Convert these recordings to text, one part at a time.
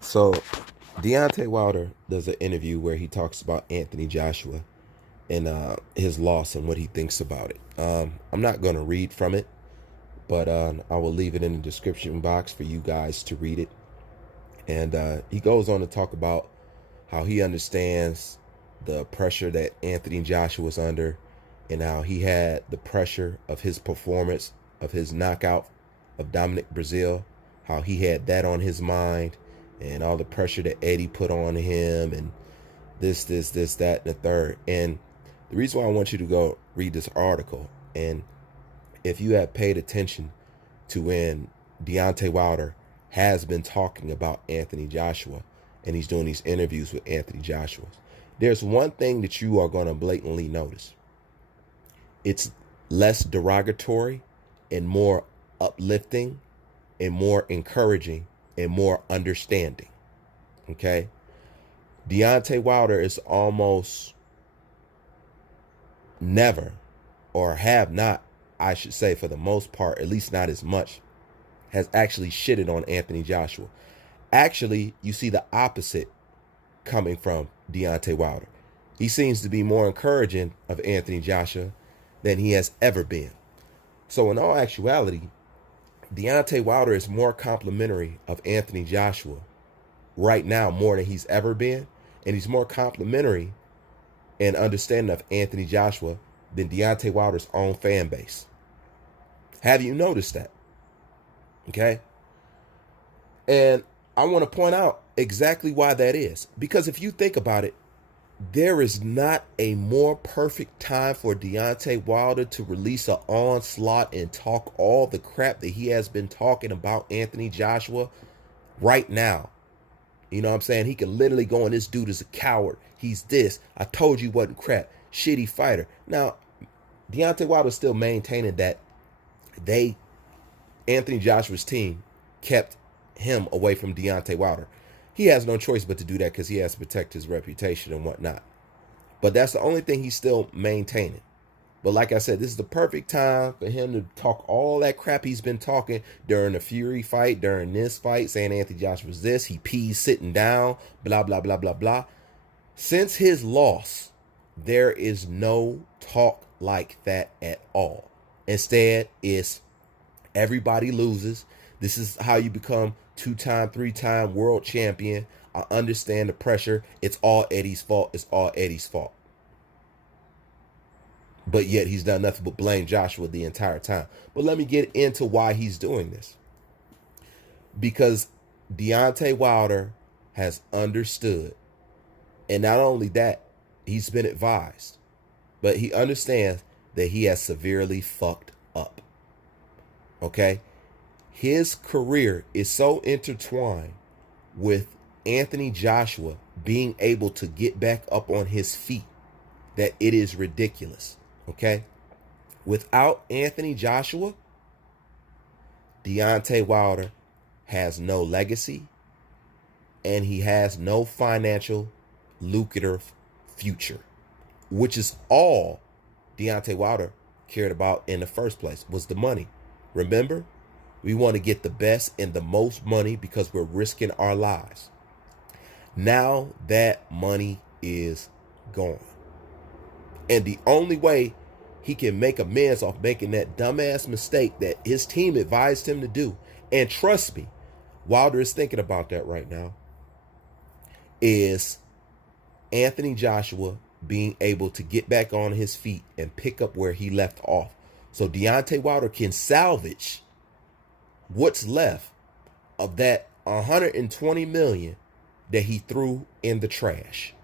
So Deontay Wilder does an interview where he talks about Anthony Joshua and his loss and what he thinks about it. I'm not going to read from it, but I will leave it in the description box for you guys to read it. And he goes on to talk about how he understands the pressure that Anthony Joshua was under and how he had the pressure of his performance, of his knockout of Dominic Brazil, how he had that on his mind and all the pressure that Eddie put on him and this, that, and the third. And the reason why I want you to go read this article, and if you have paid attention to when Deontay Wilder has been talking about Anthony Joshua and he's doing these interviews with Anthony Joshua, there's one thing that you are going to blatantly notice. It's less derogatory and more uplifting and more encouraging and more understanding. Okay? Deontay Wilder is almost never, or have not, I should say for the most part, at least not as much, has actually shitted on Anthony Joshua. Actually, you see the opposite coming from Deontay Wilder. He seems to be more encouraging of Anthony Joshua than he has ever been. So in all actuality, Deontay Wilder is more complimentary of Anthony Joshua right now more than he's ever been. And he's more complimentary and understanding of Anthony Joshua than Deontay Wilder's own fan base. Have you noticed that? Okay. And I want to point out exactly why that is. Because if you think about it, there is not a more perfect time for Deontay Wilder to release an onslaught and talk all the crap that he has been talking about Anthony Joshua right now. You know what I'm saying? He can literally go on, this dude is a coward. He's this. I told you wasn't crap. Shitty fighter. Now, Deontay Wilder's still maintaining that Anthony Joshua's team kept him away from Deontay Wilder. He has no choice but to do that because he has to protect his reputation and whatnot. But that's the only thing he's still maintaining. But like I said, this is the perfect time for him to talk all that crap he's been talking during the Fury fight, during this fight, saying Anthony Joshua was this, he pees sitting down, blah, blah, blah, blah, blah. Since his loss, there is no talk like that at all. Instead, it's everybody loses. This is how you become 2-time, 3-time world champion. I understand the pressure. It's all Eddie's fault. It's all Eddie's fault. But yet he's done nothing but blame Joshua the entire time. But let me get into why he's doing this. Because Deontay Wilder has understood. And not only that, he's been advised. But he understands that he has severely fucked up. Okay? His career is so intertwined with Anthony Joshua being able to get back up on his feet that it is ridiculous. Okay? Without Anthony Joshua, Deontay Wilder has no legacy and he has no financial lucrative future, which is all Deontay Wilder cared about in the first place, was the money. Remember, we want to get the best and the most money because we're risking our lives. Now that money is gone. And the only way he can make amends off making that dumbass mistake that his team advised him to do, and trust me, Wilder is thinking about that right now, is Anthony Joshua being able to get back on his feet and pick up where he left off. So Deontay Wilder can salvage what's left of that 120 million that he threw in the trash.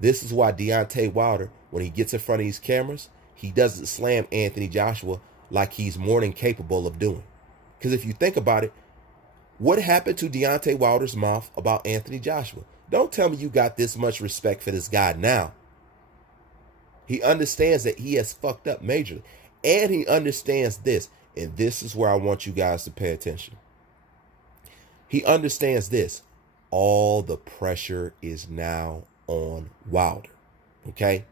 This is why Deontay Wilder, when he gets in front of these cameras, he doesn't slam Anthony Joshua like he's more than capable of doing. Because if you think about it, what happened to Deontay Wilder's mouth about Anthony Joshua? Don't tell me you got this much respect for this guy now. He understands that he has fucked up majorly. And he understands this. And this is where I want you guys to pay attention. He understands this. All the pressure is now on Wilder. Okay?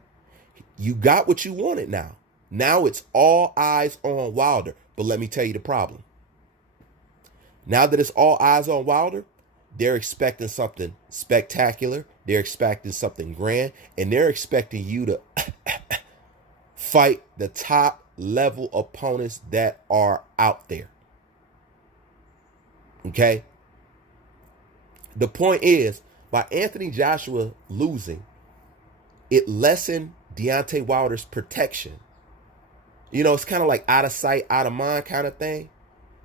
You got what you wanted now. Now it's all eyes on Wilder. But let me tell you the problem. Now that it's all eyes on Wilder, they're expecting something spectacular. They're expecting something grand. And they're expecting you to fight the top level opponents that are out there. Okay? The point is, by Anthony Joshua losing, it lessened Deontay Wilder's protection. You know, it's kind of like out of sight, out of mind kind of thing.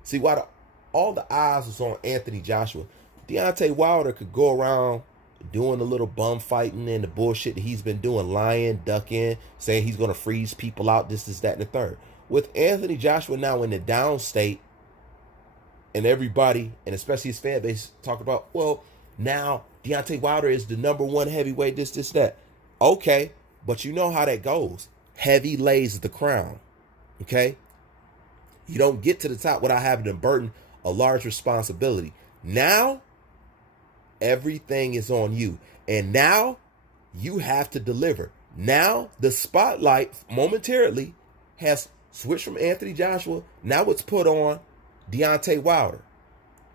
See, while all the eyes was on Anthony Joshua, Deontay Wilder could go around doing a little bum fighting and the bullshit that he's been doing, lying, ducking, saying he's going to freeze people out, this, that, and the third. With Anthony Joshua now in the down state, and everybody, and especially his fan base, talk about, well, now Deontay Wilder is the #1 heavyweight, this, that. Okay, but you know how that goes. Heavy lays the crown. Okay? You don't get to the top without having to burden a large responsibility. Now, everything is on you. And now, you have to deliver. Now, the spotlight momentarily has switched from Anthony Joshua. Now it's put on Deontay Wilder.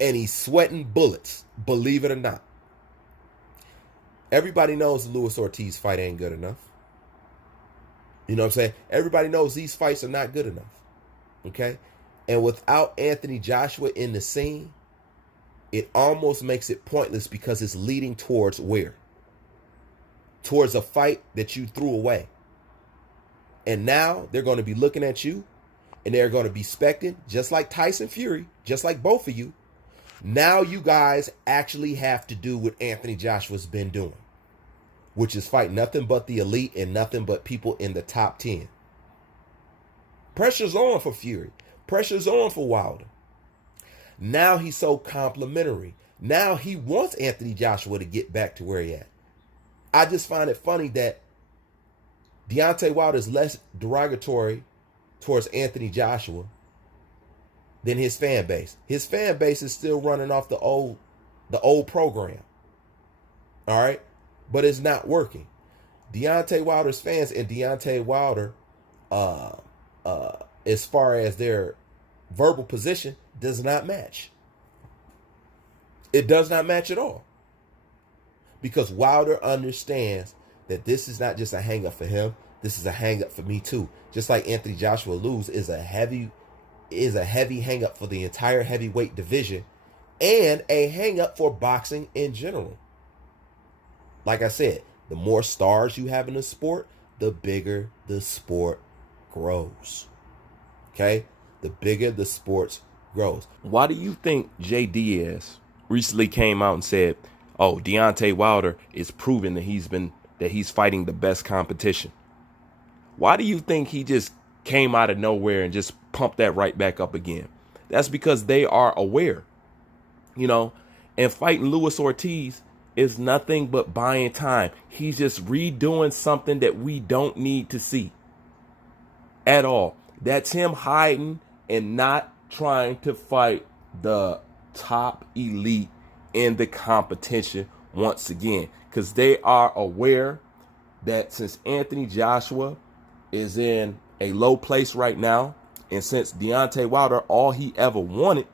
And he's sweating bullets, believe it or not. Everybody knows the Luis Ortiz fight ain't good enough. You know what I'm saying? Everybody knows these fights are not good enough. Okay? And without Anthony Joshua in the scene, it almost makes it pointless because it's leading towards where? Towards a fight that you threw away. And now they're going to be looking at you and they're going to be expecting, just like Tyson Fury, just like both of you, now you guys actually have to do what Anthony Joshua's been doing, which is fight nothing but the elite and nothing but people in the top 10. Pressure's on for Fury. Pressure's on for Wilder. Now he's so complimentary. Now he wants Anthony Joshua to get back to where he at. I just find it funny that Deontay Wilder is less derogatory towards Anthony Joshua than his fan base. His fan base is still running off the old program. All right? But it's not working. Deontay Wilder's fans and Deontay Wilder, as far as their verbal position, does not match. It does not match at all. Because Wilder understands that this is not just a hang-up for him. This is a hang-up for me too. Just like Anthony Joshua lose is a heavy hang-up for the entire heavyweight division and a hang-up for boxing in general. Like I said, the more stars you have in the sport, the bigger the sport grows. Okay? The bigger the sport grows. Why do you think Jay Diaz recently came out and said, oh, Deontay Wilder is proving that he's fighting the best competition? Why do you think he just came out of nowhere and just pumped that right back up again? That's because they are aware, you know, and fighting Luis Ortiz is nothing but buying time. He's just redoing something that we don't need to see at all. That's him hiding and not trying to fight the top elite in the competition once again, because they are aware that since Anthony Joshua is in a low place right now, and since Deontay Wilder, all he ever wanted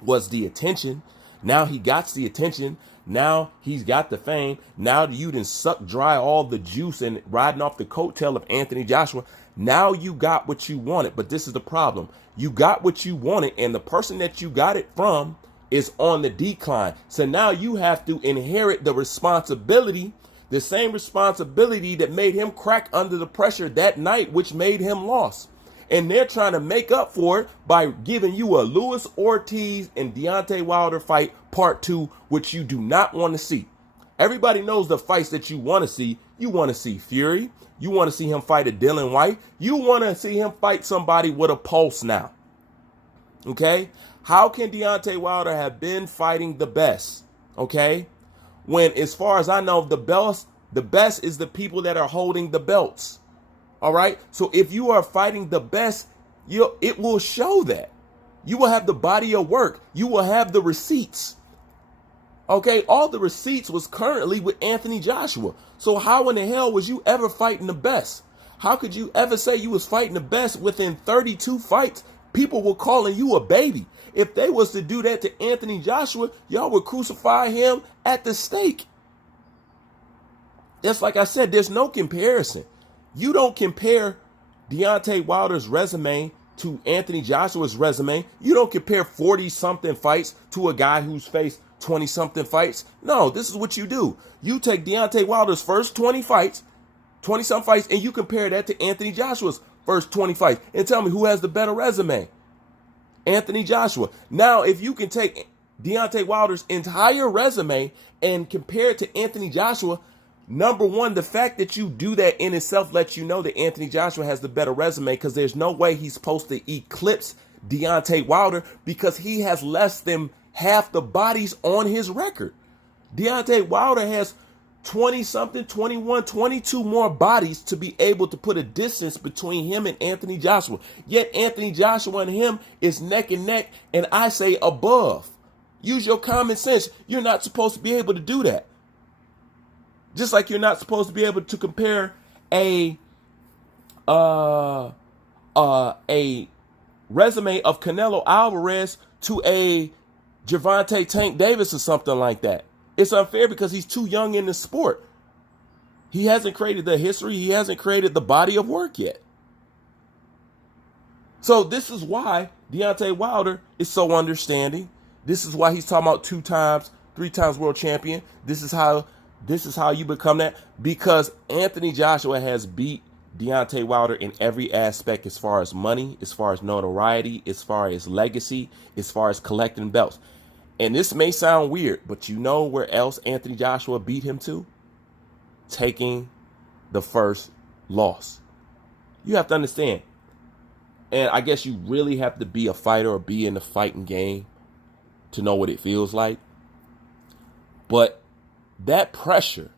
was the attention. Now he got the attention. Now he's got the fame. Now you done suck dry all the juice and riding off the coattail of Anthony Joshua. Now you got what you wanted. But this is the problem. You got what you wanted, and the person that you got it from is on the decline. So now you have to inherit the responsibility, the same responsibility that made him crack under the pressure that night, which made him lost. And they're trying to make up for it by giving you a Luis Ortiz and Deontay Wilder fight part 2, which you do not want to see. Everybody knows the fights that you want to see. You want to see Fury. You want to see him fight a Dylan White. You want to see him fight somebody with a pulse now. Okay? How can Deontay Wilder have been fighting the best? Okay? When, as far as I know, the best is the people that are holding the belts. All right. So if you are fighting the best, it will show that. You will have the body of work. You will have the receipts. Okay. All the receipts was currently with Anthony Joshua. So how in the hell was you ever fighting the best? How could you ever say you was fighting the best within 32 fights? People were calling you a baby. If they was to do that to Anthony Joshua, y'all would crucify him at the stake. That's like I said, there's no comparison. You don't compare Deontay Wilder's resume to Anthony Joshua's resume. You don't compare 40-something fights to a guy who's faced 20-something fights. No, this is what you do. You take Deontay Wilder's first 20-some fights, and you compare that to Anthony Joshua's first 20 fights. And tell me who has the better resume. Anthony Joshua. Now, if you can take Deontay Wilder's entire resume and compare it to Anthony Joshua, number one, the fact that you do that in itself lets you know that Anthony Joshua has the better resume, because there's no way he's supposed to eclipse Deontay Wilder because he has less than half the bodies on his record. Deontay Wilder has 20-something, 21, 22 more bodies to be able to put a distance between him and Anthony Joshua. Yet Anthony Joshua and him is neck and neck, and I say above. Use your common sense. You're not supposed to be able to do that. Just like you're not supposed to be able to compare a resume of Canelo Alvarez to a Gervonta Tank Davis or something like that. It's unfair because he's too young in the sport. He hasn't created the history. He hasn't created the body of work yet. So this is why Deontay Wilder is so understanding. This is why he's talking about 2 times, 3 times world champion. This is how you become that, because Anthony Joshua has beat Deontay Wilder in every aspect, as far as money, as far as notoriety, as far as legacy, as far as collecting belts. And this may sound weird, but you know where else Anthony Joshua beat him to? Taking the first loss. You have to understand. And I guess you really have to be a fighter or be in the fighting game to know what it feels like. But that pressure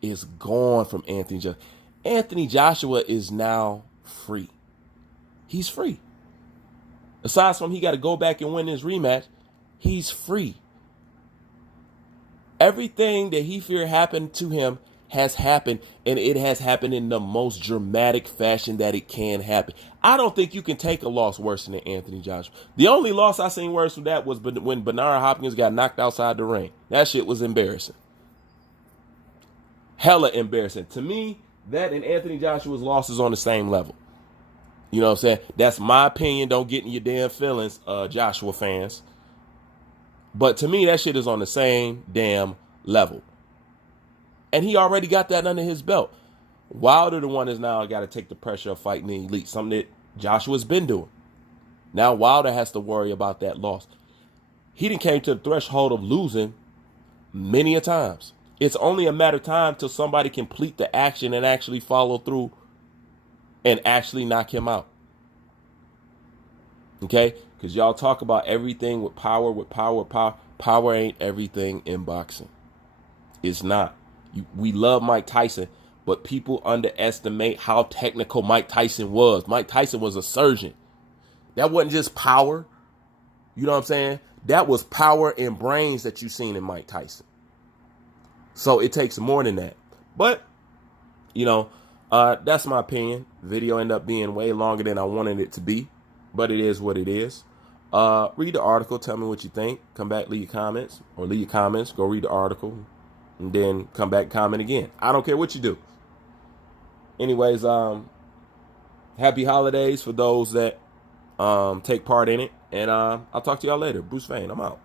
is gone from Anthony Joshua. Anthony Joshua is now free. He's free. Aside from he got to go back and win his rematch, he's free. Everything that he feared happened to him has happened, and it has happened in the most dramatic fashion that it can happen. I don't think you can take a loss worse than Anthony Joshua. The only loss I seen worse than that was when Bernard Hopkins got knocked outside the ring. That shit was embarrassing. Hella embarrassing. To me, that and Anthony Joshua's loss is on the same level. You know what I'm saying? That's my opinion. Don't get in your damn feelings, Joshua fans. But to me, that shit is on the same damn level. And he already got that under his belt. Wilder, the one, is now got to take the pressure of fighting the elite, something that Joshua's been doing. Now Wilder has to worry about that loss. He done came to the threshold of losing many a times. It's only a matter of time till somebody complete the action and actually follow through and actually knock him out. Okay? Because y'all talk about everything with power. Power ain't everything in boxing. It's not. We love Mike Tyson, but people underestimate how technical Mike Tyson was. Mike Tyson was a surgeon. That wasn't just power. You know what I'm saying? That was power and brains that you seen in Mike Tyson. So it takes more than that. But, you know, that's my opinion. Video ended up being way longer than I wanted it to be, but it is what it is. Read the article. Tell me what you think. Come back, leave your comments, or leave your comments. Go read the article, and then come back and comment again. I don't care what you do. Anyways, happy holidays for those that take part in it. And I'll talk to y'all later. Bruce Vane, I'm out.